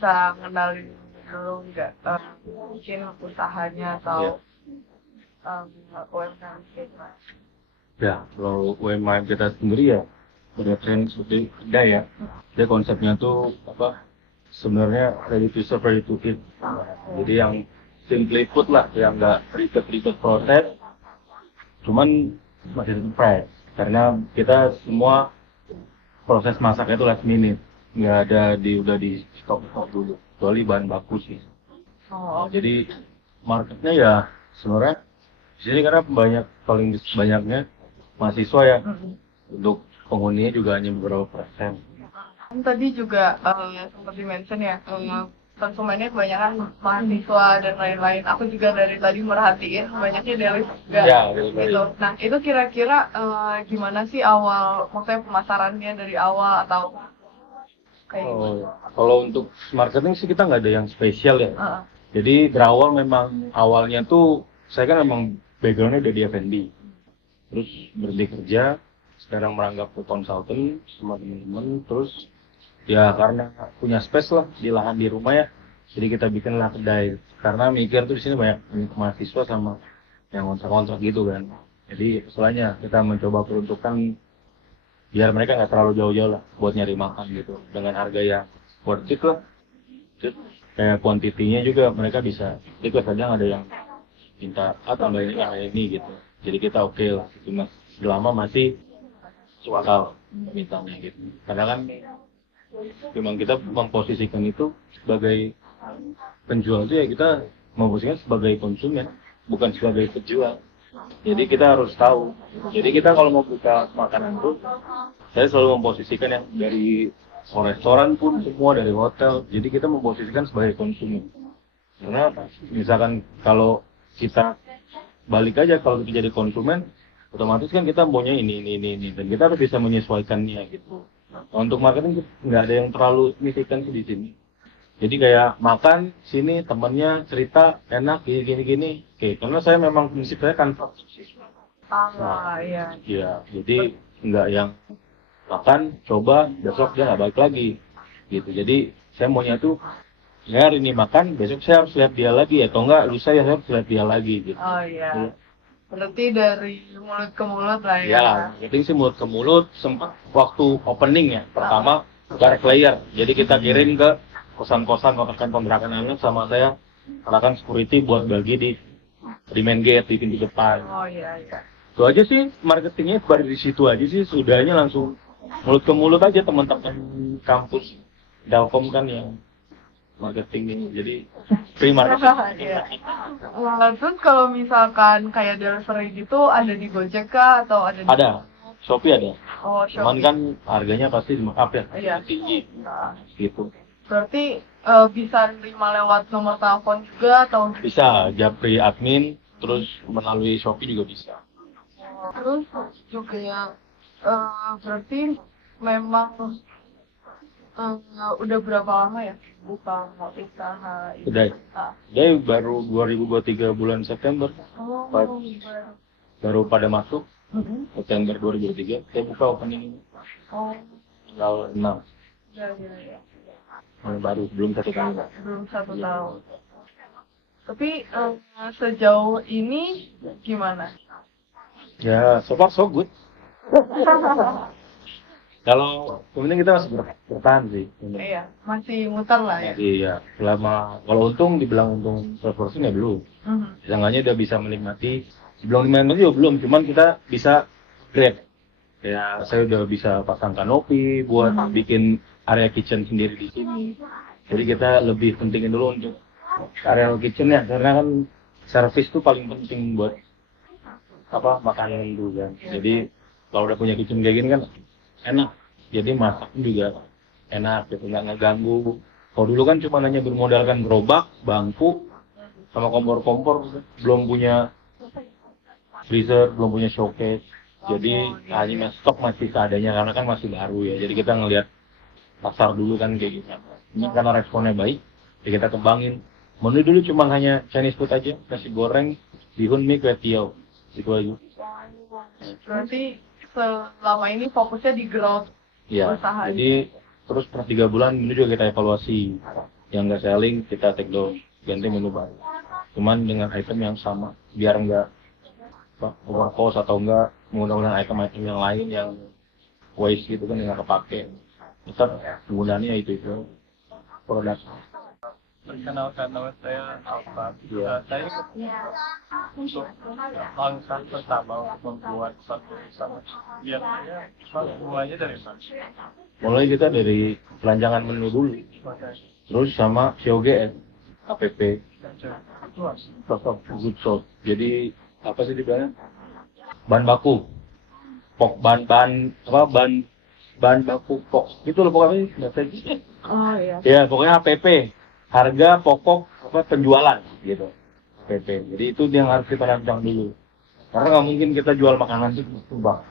bisa ngenalin dulu nggak mungkin usahanya atau UMKM gimana? Ya, kalau UMKM kita sendiri ya udah tren seperti kedai ya. Jadi konsepnya tuh apa? Sebenarnya ready to serve, ready to eat. Jadi yang simply food lah, yang nggak ribet-ribet proses, cuman masih tetap fresh. Karena kita semua proses masaknya itu last minute, nggak ada udah di stok dulu. Kecuali bahan baku sih. Oh, Jadi marketnya ya sebenarnya di sini karena paling banyaknya mahasiswa ya. Untuk penghuninya juga hanya beberapa persen. tadi juga sempat di-mention ya, konsumennya kebanyakan mahasiswa dan lain-lain. Aku juga dari tadi merhatiin banyaknya deli juga Ya, delivery. gitu. Nah, itu kira-kira gimana sih maksudnya pemasarannya dari awal atau kayak gimana? Kalau untuk marketing sih kita nggak ada yang spesial ya. Heeh. Jadi berawal memang awalnya tuh saya kan memang backgroundnya udah di F&B. Terus berhenti kerja, sekarang merangkap ke konsultan sama teman-teman. Terus ya karena punya space lah di lahan di rumah ya. Jadi kita bikinlah kedai. Karena mikir tuh di sini banyak mahasiswa sama yang kontrak-kontrak gitu kan. Jadi istilahnya kita mencoba peruntukan biar mereka nggak terlalu jauh-jauh lah buat nyari makan gitu dengan harga yang worth it lah. Terus kayak kuantitinya juga mereka bisa ikut, kadang ada yang minta tambahin ini gitu, jadi kita oke lah, cuma selama masih suakal mintanya gitu, karena kan memang kita memposisikan itu sebagai penjual itu ya, kita memposisikan sebagai konsumen bukan sebagai penjual. Jadi kita harus tahu. Jadi kita kalau mau buka makanan tuh, saya selalu memposisikan yang dari restoran pun semua dari hotel. Jadi kita memposisikan sebagai konsumen. Karena misalkan kalau kita balik aja kalau kita jadi konsumen, otomatis kan kita maunya ini dan kita harus bisa menyesuaikannya gitu. Untuk marketing nggak ada yang terlalu signifikan sih di sini. Jadi kayak makan sini temennya cerita enak gini. Oke, karena saya memang prinsip saya kan Iya. iya, jadi nggak yang makan coba besok dia nggak balik lagi gitu. Jadi saya maunya tuh saya hari ini makan, besok saya harus lihat dia lagi atau enggak lusa ya saya harus lihat dia lagi gitu. Oh iya. Berarti dari mulut ke mulut lah ya. Ya, penting sih mulut ke mulut. Sempat waktu opening ya pertama direct layer, jadi kita kirim ke kosan-kosan kontrakan anak sama saya, karena kan security buat bagi di main gate di pintu depan. Oh iya. Itu aja sih marketingnya, baru di situ aja sih, sudahnya langsung mulut ke mulut aja teman-teman kampus Dalkom kan yang marketing ini, jadi free marketing. Iya. Terus kalau misalkan kayak delivery gitu ada di Gojek kah atau ada di Ada, Shopee ada. Oh, Cuman Shopee. kan harganya pasti up ya, Iya. tinggi Nah, gitu. berarti bisa nerima lewat nomor telepon juga atau Bisa japri admin, terus melalui Shopee juga bisa. terus juga ya berarti memang udah berapa lama ya buka usaha ini? Kedai. Ah. Dia baru 2023 bulan September, Oh, baru pada masuk Mhm. September 2023. Saya buka opening Oh, tanggal 6. ya. Baru belum 1 tahun. Belum 1 tahun. Tapi sejauh ini gimana? Ya, so far so good. Kalau kemudian kita masih bertahan sih. Iya, masih muter lah ya. Jadi ya, selama kalau untung dibilang untung 100% ya belum. Mhm. Seenggaknya udah bisa menikmati. Sebelum menikmati juga belum, cuman kita bisa grab. Ya, saya udah bisa pasang kanopi buat bikin area kitchen sendiri di sini. Jadi kita lebih pentingin dulu untuk area kitchen ya, karena kan service tuh paling penting buat makanan dulu kan. Jadi kalau udah punya kitchen kayak gini kan enak. Jadi masaknya juga enak gitu, nggak ngeganggu. Kalau dulu kan cuma hanya bermodalkan gerobak, bangku, sama kompor-kompor, belum punya freezer, belum punya showcase. Jadi hanya stok masih seadanya karena kan masih baru ya. Jadi kita ngelihat pasar dulu kan kayak gitu. Ini karena responnya baik, ya kita kembangin. Menu dulu cuma hanya Chinese food aja, nasi goreng, bihun, mie, kue tiaw, itu aja. Berarti selama ini fokusnya di growth Ya, usaha. jadi terus per 3 bulan ini juga kita evaluasi. yang nggak selling kita take down, ganti menu baru. Cuman dengan item yang sama, biar nggak overcost atau enggak menggunakan item-item yang lain yang waste gitu kan, nggak kepake. Tetap penggunaannya itu produk. Perkenalkan, nama saya Alfa. Iya. Saya untuk langkah pertama untuk membuat satu sama biasanya mulainya dari mana? Mulai kita dari perancangan menu dulu, terus sama COGS, APP, Itu sosok good source. Jadi apa sih dibilangnya? Bahan baku, bahan baku pok. Itu loh pokoknya. Oh iya. Ya pokoknya APP, harga pokok penjualan gitu. APP. Jadi itu yang harus kita rancang dulu. Karena nggak mungkin kita jual makanan itu bang.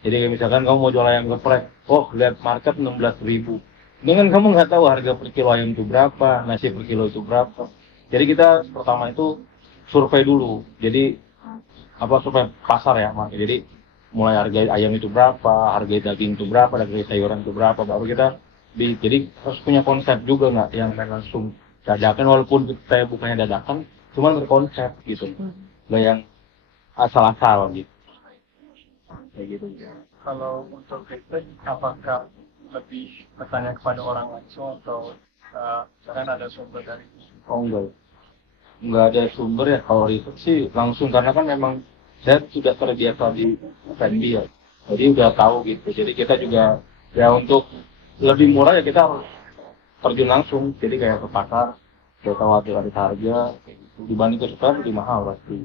Jadi kayak misalkan kamu mau jual ayam geprek, oh lihat market 16.000. Dengan kamu nggak tahu harga per kilo ayam itu berapa, nasi per kilo itu berapa. Jadi kita pertama itu survei dulu. Jadi survei pasar ya, Mas. Jadi mulai harga ayam itu berapa, harga daging itu berapa, harga sayuran itu berapa, baru kita jadi harus punya konsep juga nggak yang langsung dadakan, walaupun kita bukannya dadakan, cuman berkonsep gitu, nggak yang asal-asal gitu. Kayak gitu. kalau untuk itu apakah lebih bertanya kepada orang langsung atau kan ada sumber dari Oh enggak ada sumber ya kalau riset sih langsung, karena kan memang saya sudah terbiasa di F&B ya, jadi udah tahu gitu. Jadi kita juga ya untuk lebih murah ya kita harus terjun langsung, jadi kayak ke pasar, kita tahu harga kayak gitu. Dibanding ke supermarket lebih mahal pasti,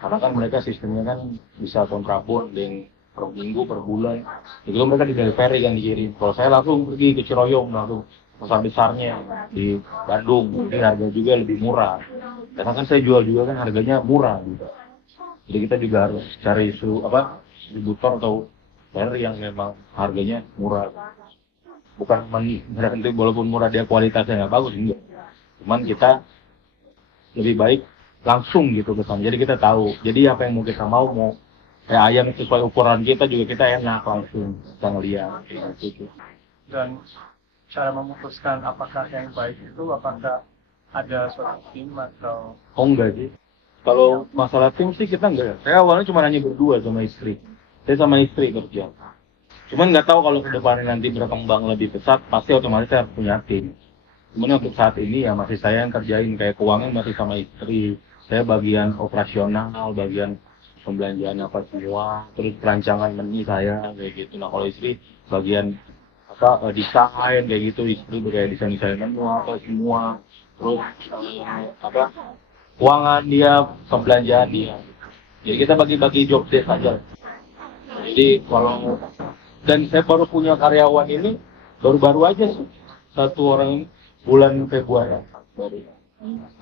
karena kan mereka sistemnya kan bisa kontrabonding per minggu, per bulan. Jadi mereka di delivery kan dikirim. Kalau saya langsung pergi ke Ciroyom, langsung pasar besarnya di Bandung, jadi harga juga lebih murah. Karena kan saya jual juga kan harganya murah gitu. Jadi kita juga harus cari distributor atau seller yang memang harganya murah. Bukan berarti walaupun murah dia kualitasnya nggak bagus, enggak. Cuman kita lebih baik langsung gitu ke sana. Jadi kita tahu. Jadi apa yang mau kita mau kayak ayam sesuai ukuran kita juga kita enak langsung kita ngeliat gitu. dan cara memutuskan apakah yang baik itu apakah ada suatu tim atau Oh enggak sih. Kalau masalah tim sih kita enggak. Saya awalnya cuma hanya berdua sama istri. Saya sama istri kerja. Cuman nggak tahu kalau ke depannya nanti berkembang lebih pesat, pasti otomatis saya harus punya tim. Cuman untuk saat ini ya masih saya yang kerjain, kayak keuangan masih sama istri. Saya bagian operasional, bagian pembelanjaan apa semua, terus perancangan menu saya kayak gitu. Nah kalau istri bagian desain kayak gitu, istri kayak desain menu apa semua. Terus keuangan dia, pembelanjaan dia. Jadi kita bagi-bagi job desk aja. Jadi kalau dan saya baru punya karyawan ini baru-baru aja sih, 1 orang bulan Februari baru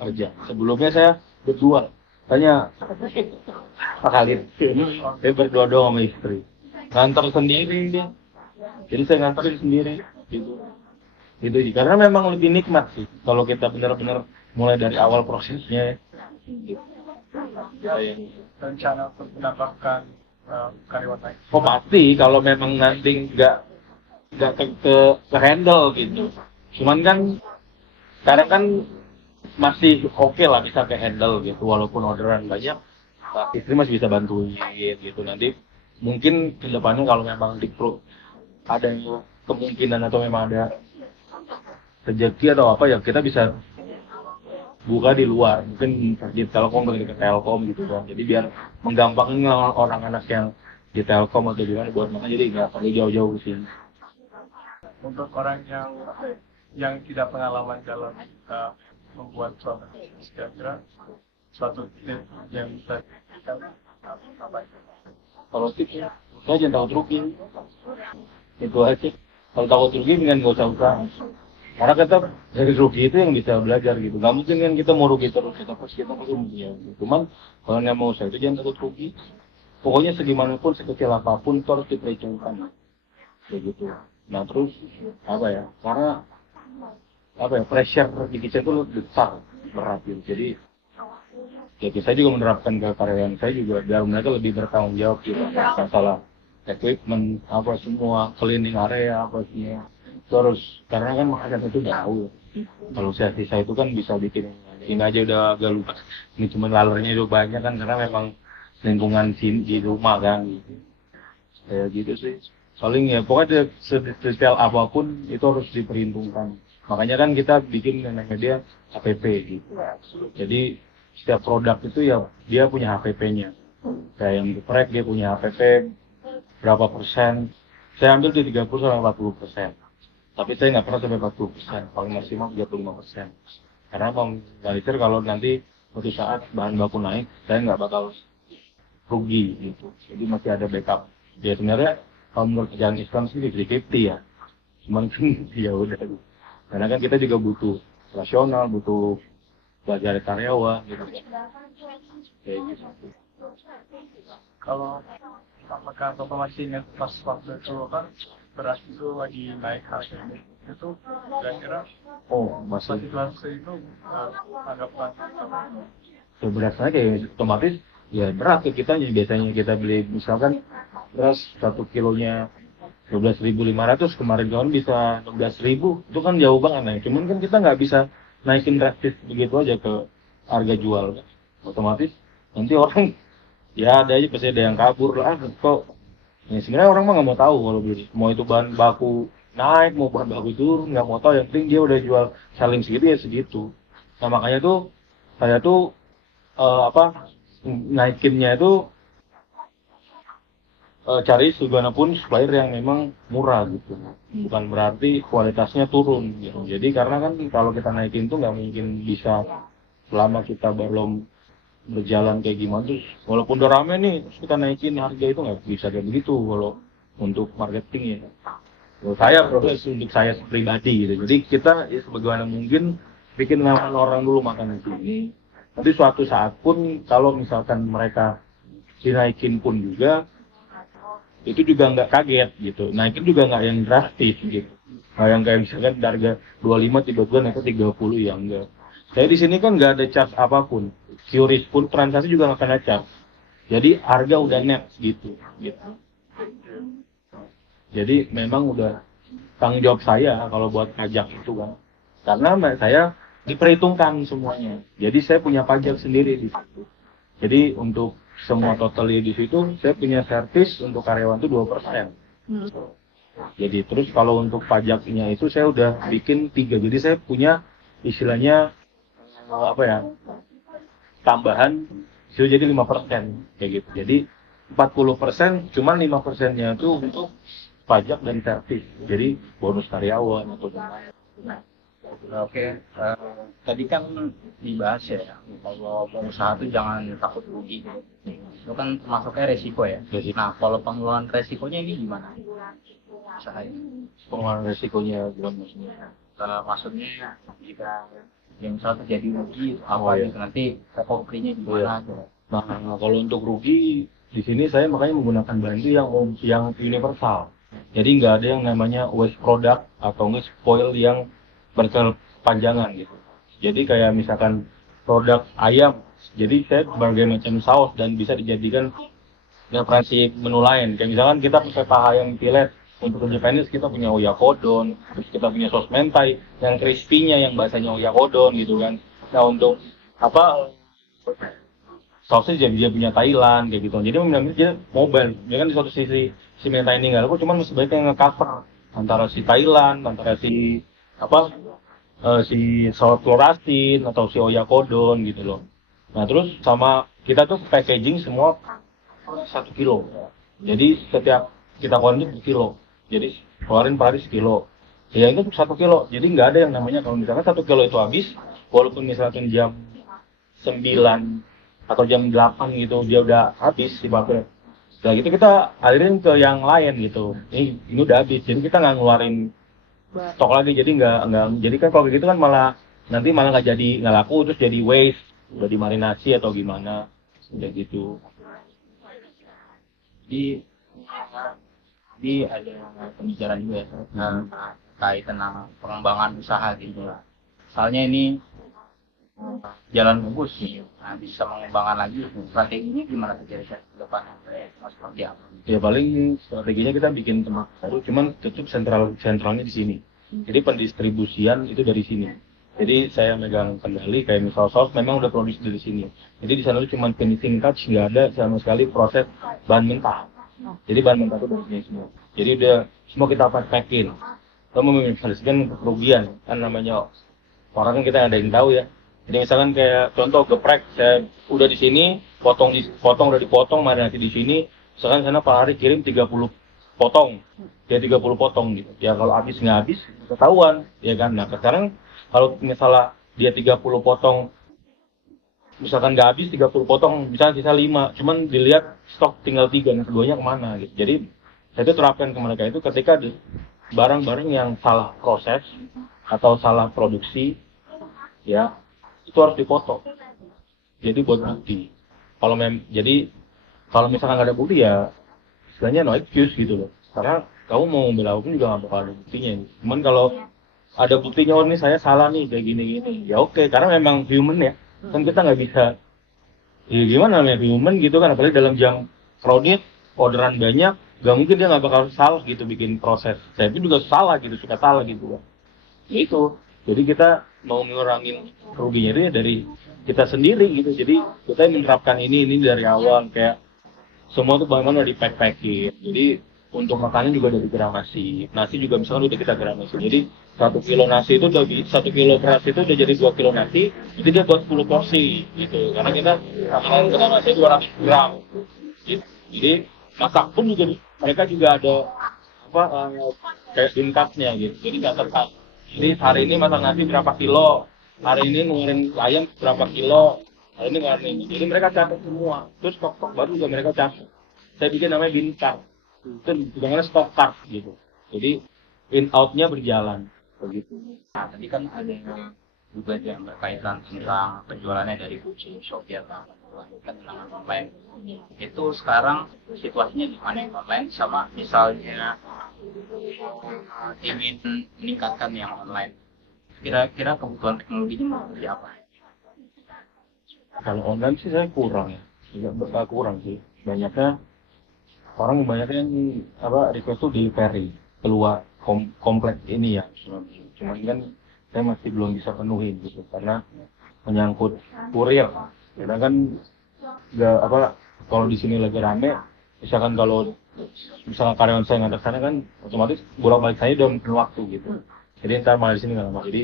kerja. Sebelumnya saya berdua, tanya kali saya berdua doang sama istri, nganter sendiri dia. Jadi saya nganterin sendiri gitu. Gitu sih, karena memang lebih nikmat sih kalau kita benar-benar mulai dari awal prosesnya. Gitu. rencana untuk menambahkan karyawan lain. Oh pasti, kalau memang nanti nggak ke handle gitu. Cuman kan kadang kan masih oke lah bisa ke handle gitu, walaupun orderan banyak, istri masih bisa bantuin gitu. Nanti mungkin ke depannya kalau memang di perut ada kemungkinan atau memang ada rezeki atau apa ya, kita bisa buka di luar, mungkin di Telkom ke Telkom gitu kan. Jadi biar menggampangkan orang anak yang di Telkom atau gimana buat makan, jadi nggak perlu jauh-jauh ke sini. Untuk orang yang tidak pengalaman dalam membuat suatu kira-kira suatu tip yang bisa apa itu? Kalau tipsnya, saya jangan takut rugi. Itu aja. Kalau takut rugi, dengan nggak usah usaha. Karena kita dari rugi itu yang bisa belajar gitu. Nggak mungkin kan kita mau rugi terus, kita pasti ya. Cuman kalau nggak mau usaha itu jangan takut rugi. Pokoknya segimanapun, sekecil apapun itu harus diperhitungkan. Kayak gitu. Nah terus karena pressure di kitchen itu besar, berat gitu. Jadi ya saya juga menerapkan ke karyawan saya juga biar mereka lebih bertanggung jawab gitu. Masalah equipment apa semua, cleaning area apa semua. Terus karena kan makan itu jauh, Kalau sisa itu kan bisa bikin ini aja udah agak lupa. Ini cuma lalernya udah banyak kan karena memang lingkungan sini di rumah kan gitu. Kayak gitu sih. Paling ya pokoknya sedetail apapun itu harus diperhitungkan. Makanya kan kita bikin yang namanya dia HPP gitu. Jadi setiap produk itu ya dia punya HPP-nya. Kayak yang geprek dia punya HPP berapa persen. Saya ambil di 30-40%. Tapi saya nggak pernah sampai 40%, paling maksimal 35%. Karena meminimalisir kalau nanti suatu saat bahan baku naik, saya nggak bakal rugi gitu. Jadi masih ada backup. Ya sebenarnya kalau menurut ajaran Islam sih 50-50 ya. Cuman kan ya udah. Karena kan kita juga butuh rasional, butuh belajar karyawan gitu. Kayak gitu. Kalau apakah Bapak masih ingat pas waktu itu kan beras itu lagi naik harganya, itu kira-kira Oh, masih situasi itu tanggapan berasnya kayak otomatis ya berat ke kita biasanya kita beli misalkan beras 1 kilonya 12.500 kemarin bisa 16.000 itu kan jauh banget naik. Cuman kan kita nggak bisa naikin drastis begitu aja ke harga jual kan. Otomatis nanti orang ya ada aja pasti ada yang kabur lah kok. Ya, sebenarnya orang mah nggak mau tahu kalau beli mau itu bahan baku naik mau bahan baku turun nggak mau tahu yang penting dia udah jual saling segitu ya segitu. Nah makanya tuh saya tuh naikinnya itu cari bagaimanapun supplier yang memang murah gitu. Bukan berarti kualitasnya turun gitu. Jadi karena kan kalau kita naikin tuh nggak mungkin bisa selama kita belum berjalan kayak gimana terus walaupun udah rame nih terus kita naikin harga itu nggak bisa kayak begitu kalau untuk marketing ya. Kalau saya proses untuk saya pribadi gitu. Jadi kita ya sebagaimana mungkin bikin nyaman orang dulu makan di sini. Tapi suatu saat pun kalau misalkan mereka dinaikin pun juga itu juga nggak kaget gitu. Naikin juga nggak yang drastis gitu. Nah, yang kayak misalkan harga 25 tiba-tiba naik ke 30 ya enggak. Saya di sini kan nggak ada charge apapun. QRIS pun transaksi juga nggak kena charge. Jadi harga udah net gitu. Jadi memang udah tanggung jawab saya kalau buat pajak itu kan. Karena saya diperhitungkan semuanya. Jadi saya punya pajak sendiri di situ. Jadi untuk semua totalnya di situ saya punya servis untuk karyawan itu 2%. Jadi terus kalau untuk pajaknya itu saya udah bikin 3. Jadi saya punya istilahnya tambahan itu jadi 5% kayak gitu. Jadi 40% cuman 5%-nya itu untuk pajak dan servis. Jadi bonus karyawan atau Oke, tadi kan dibahas ya, kalau pengusaha itu jangan takut rugi. Itu kan termasuknya resiko ya. Nah, kalau pengelolaan resikonya ini gimana? Usaha ini. pengelolaan resikonya gimana maksudnya? Maksudnya jika yang misalnya terjadi rugi, apa gitu nanti recovery-nya gimana? Nah, kalau untuk rugi di sini saya makanya menggunakan bahan itu yang universal. Jadi nggak ada yang namanya waste product atau nggak spoil yang berkepanjangan gitu. Jadi kayak misalkan produk ayam, jadi saya berbagai macam saus dan bisa dijadikan referensi menu lain. Kayak misalkan kita pakai paha ayam pilet, untuk Japanese kita punya oyakodon, terus kita punya sos mentai yang crispy-nya yang bahasanya oyakodon gitu kan. Nah untuk sausnya dia punya Thailand kayak gitu. Jadi memang dia mobile. Dia kan di suatu sisi si mentai ini nggak laku, cuman sebaiknya nge-cover antara si Thailand, antara si si saus telur asin atau si oyakodon gitu loh. Nah terus sama kita tuh packaging semua 1 kilo. Jadi setiap kita keluarin itu 1 kilo. Jadi keluarin per hari 1 kilo. Ya itu 1 kilo. Jadi nggak ada yang namanya kalau misalkan 1 kilo itu habis, walaupun misalkan jam 9 atau jam 8 gitu dia udah habis dipakai. Nah gitu kita alirin ke yang lain gitu. Ini udah habis. Jadi kita nggak ngeluarin stok lagi, jadi nggak jadi kan kalau gitu kan nanti malah nggak laku terus jadi waste, udah dimarinasi atau gimana kayak gitu. Di ada pembicaraan juga ya kait tentang pengembangan usaha gitu. Misalnya ini jalan bagus nih, bisa mengembangkan lagi strateginya gimana kira-kira ke depan seperti apa? Ya paling strateginya kita bikin tempat baru, cuman tetap sentralnya di sini. Jadi pendistribusian itu dari sini. Jadi saya megang kendali kayak misal saus memang udah produksi dari sini. Jadi di sana itu cuma finishing touch, nggak ada sama sekali proses bahan mentah. Jadi bahan mentah itu dari sini semua. Jadi udah semua kita packing. Kita mau meminimalisasikan kerugian kan namanya orang kan kita nggak ada yang tahu ya. Jadi misalkan kayak contoh geprek, saya udah di sini, potong udah dipotong, marinasi di sini. Misalkan sana Pak Hari kirim 30 potong, dia 30 potong gitu. Ya kalau habis nggak habis, ketahuan, ya kan. Nah sekarang kalau misalnya dia 30 potong, misalkan nggak habis 30 potong, misalnya sisa 5, cuman dilihat stok tinggal 3, nah keduanya kemana gitu. Jadi saya itu terapkan ke mereka itu ketika ada barang-barang yang salah proses atau salah produksi, ya itu harus dipotong. Jadi buat bukti. Jadi kalau misalkan nggak ada bukti ya istilahnya no excuse gitu loh. Karena kamu mau membela hukum juga nggak bakal ada buktinya. Cuman kalau ada buktinya, oh ini saya salah nih kayak gini-gini, ya oke, karena memang human ya, kan kita nggak bisa, ya gimana namanya human gitu kan, apalagi dalam jam crowded, orderan banyak, nggak mungkin dia nggak bakal salah gitu bikin proses. Saya pun juga salah gitu, suka salah gitu kan. Ya itu, jadi kita mau ngurangin kerugiannya itu ya dari kita sendiri gitu. Jadi kita menerapkan ini dari awal kayak semua tuh bahan-bahan udah di-pack-packin. Jadi untuk makanan juga udah digramasi. Nasi juga misalkan udah kita gramasi. Jadi 1 kilo nasi itu udah 1 kilo beras itu udah jadi 2 kilo nasi. Jadi dia buat 10 porsi gitu. Karena kita makanan gramasi 200 gram. Jadi masak pun juga mereka juga ada kayak tingkatnya gitu. Jadi nggak terkat. Jadi hari ini masak nasi berapa kilo, hari ini ngeluarin ayam berapa kilo, hari ini ngeluarin ini. Jadi mereka catat semua. Terus stok baru juga mereka catat. Saya bikin namanya bintang. Itu sebenarnya stok card gitu. Jadi in out-nya berjalan begitu. Nah, tadi kan ada juga yang berkaitan tentang penjualannya dari Kucing, Shopee atau tentang online. Itu sekarang situasinya gimana online sama misalnya ingin meningkatkan yang online. Kira-kira kebutuhan teknologinya seperti apa? Kalau online sih saya kurang ya. Juga kurang sih. Banyaknya orang yang request tuh delivery keluar kompleks ini ya. Cuman kan saya masih belum bisa penuhin gitu karena menyangkut kurir. Karena kan kalau di sini lagi rame, misalkan karyawan saya ngantar sana kan otomatis bolak-balik saya udah mungkin waktu gitu. Jadi ntar malah di sini nggak lama. Jadi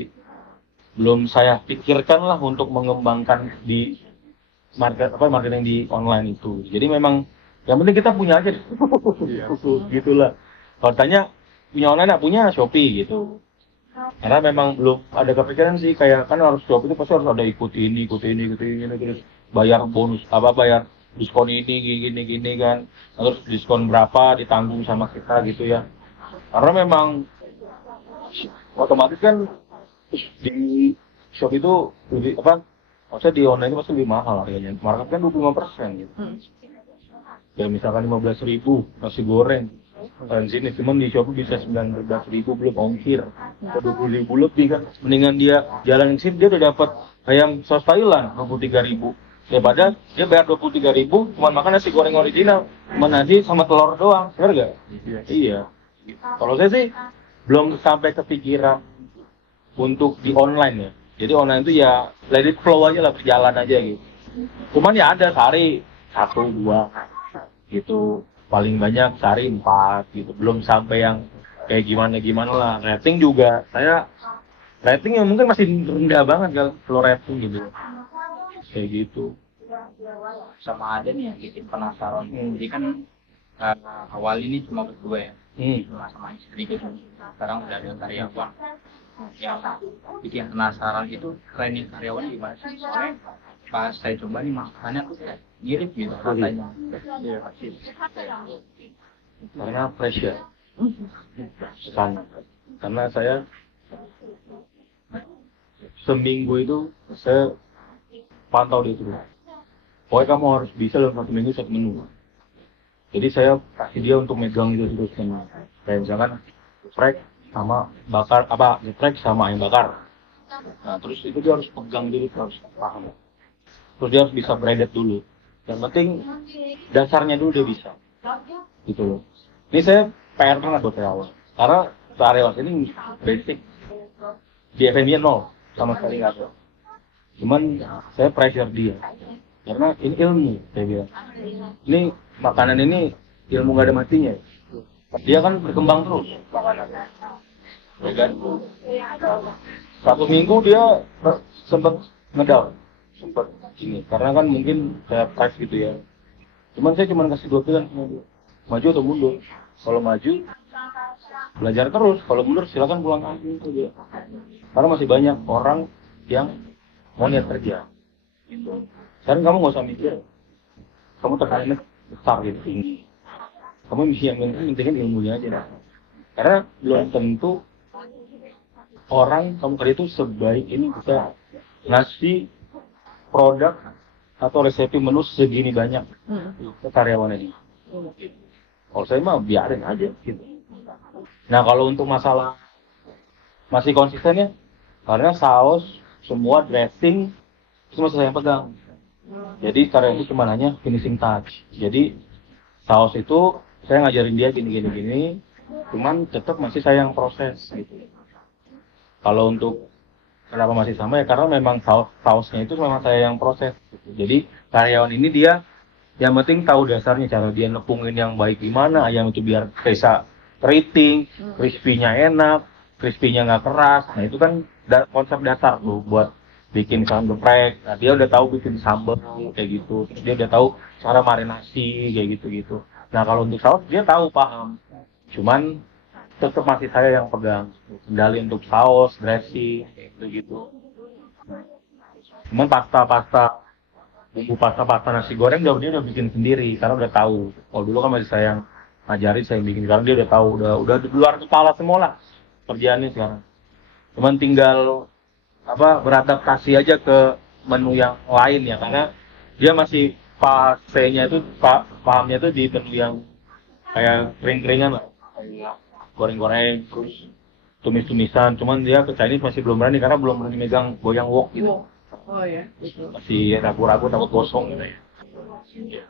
belum saya pikirkan lah untuk mengembangkan di marketing di online itu. Jadi memang yang penting kita punya aja, gitulah. Kalau tanya punya online nggak punya Shopee gitu. Karena memang belum ada kepikiran sih kayak kan harus Shopee itu pasti harus ada ikuti ini terus bayar bonus bayar diskon ini gini kan, terus diskon berapa ditanggung sama kita gitu ya. Karena memang otomatis kan di Shopee itu lebih maksudnya di online itu pasti lebih mahal harganya. Markup kan 25% gitu. Ya misalkan 15.000 nasi goreng dan sini cuman di Shopee bisa 19.000 belum ongkir, atau 20.000 lebih kan. Mendingan dia jalan ke sini dia udah dapat ayam saus Thailand 23.000 daripada dia bayar 23.000 cuma makan nasi goreng original cuma nasi sama telur doang, benar nggak? Iya. Kalau saya sih belum sampai kepikiran untuk di online ya. Jadi online itu ya let it flow aja lah, berjalan aja gitu. Cuman ya ada sehari 1-2 gitu, paling banyak sehari 4 gitu, belum sampai yang kayak gimana lah. Rating juga saya ratingnya mungkin masih rendah banget kalau rating gitu kayak gitu. Sama ada nih yang bikin penasaran. Jadi kan awal ini cuma berdua ya, cuma sama istri gitu. Sekarang udah ada karyawan. Yang bikin penasaran itu training karyawan gimana sih? Soalnya pas saya coba nih makanannya tuh kayak mirip gitu rasanya. Iya. Karena fresh ya. Karena saya seminggu itu saya pantau dia terus. Pokoknya kamu harus bisa dalam 1 minggu 1 menu. Jadi saya kasih dia untuk megang itu terus kan. Kayak misalkan geprek sama bakar geprek sama ayam bakar. Nah terus itu dia harus pegang dulu, harus paham. Terus dia harus bisa breaded dulu. Yang penting dasarnya dulu dia bisa. Gitu loh. Ini saya PR banget buat karyawan. Karena karyawan ini basic. Di FMI 0. sama sekali nggak ada. Cuman saya pressure dia karena ini ilmu, saya bilang ini makanan ini ilmu nggak ada matinya. Dia kan berkembang terus makanannya, ya kan? 1 minggu dia sempat ngedown, sempat ini karena kan mungkin saya price gitu ya. Cuman saya cuma kasih 2 pilihan, maju atau mundur. Kalau maju belajar terus, kalau mundur silakan pulang kampung saja. Karena masih banyak orang yang mau niat kerja. Sekarang kamu nggak usah mikir, kamu tekanannya besar gitu tinggi. Kamu yang pentingin ilmunya aja. Karena belum tentu orang kamu kerja itu sebaik ini bisa ngasih produk atau resep menu segini banyak ke karyawan ini. Kalau saya mah biarin aja gitu. Nah kalau untuk masalah masih konsisten ya, karena saus semua dressing itu masih saya yang pegang. Jadi karya itu cuma hanya finishing touch. Jadi saus itu saya ngajarin dia gini, cuman tetap masih saya yang proses gitu. Kalau untuk kenapa masih sama ya karena memang sausnya itu memang saya yang proses. Gitu. Jadi karyawan ini dia yang penting tahu dasarnya cara dia nepungin yang baik gimana, ayam itu biar bisa keriting, crispy-nya enak, crispy-nya nggak keras. Nah itu kan konsep dasar tuh buat bikin ikan geprek. Nah dia udah tahu bikin sambal kayak gitu. Dia udah tahu cara marinasi kayak gitu-gitu. Nah kalau untuk saus dia tahu paham. Cuman tetap masih saya yang pegang kendali untuk saus, dressing kayak gitu. Cuman bumbu pasta nasi goreng dia udah bikin sendiri karena udah tahu. Kalau dulu kan masih saya yang ngajarin, saya yang bikin. Sekarang dia udah tahu, udah di luar kepala semua lah kerjaannya sekarang. Cuman tinggal beradaptasi aja ke menu yang lain ya karena dia masih fasenya itu pahamnya itu di menu yang kayak kering-keringan lah, kayak goreng-goreng terus tumis-tumisan. Cuman dia ke Chinese masih belum berani karena belum berani megang goyang wok gitu. Oh ya. Masih ragu-ragu takut gosong gitu ya.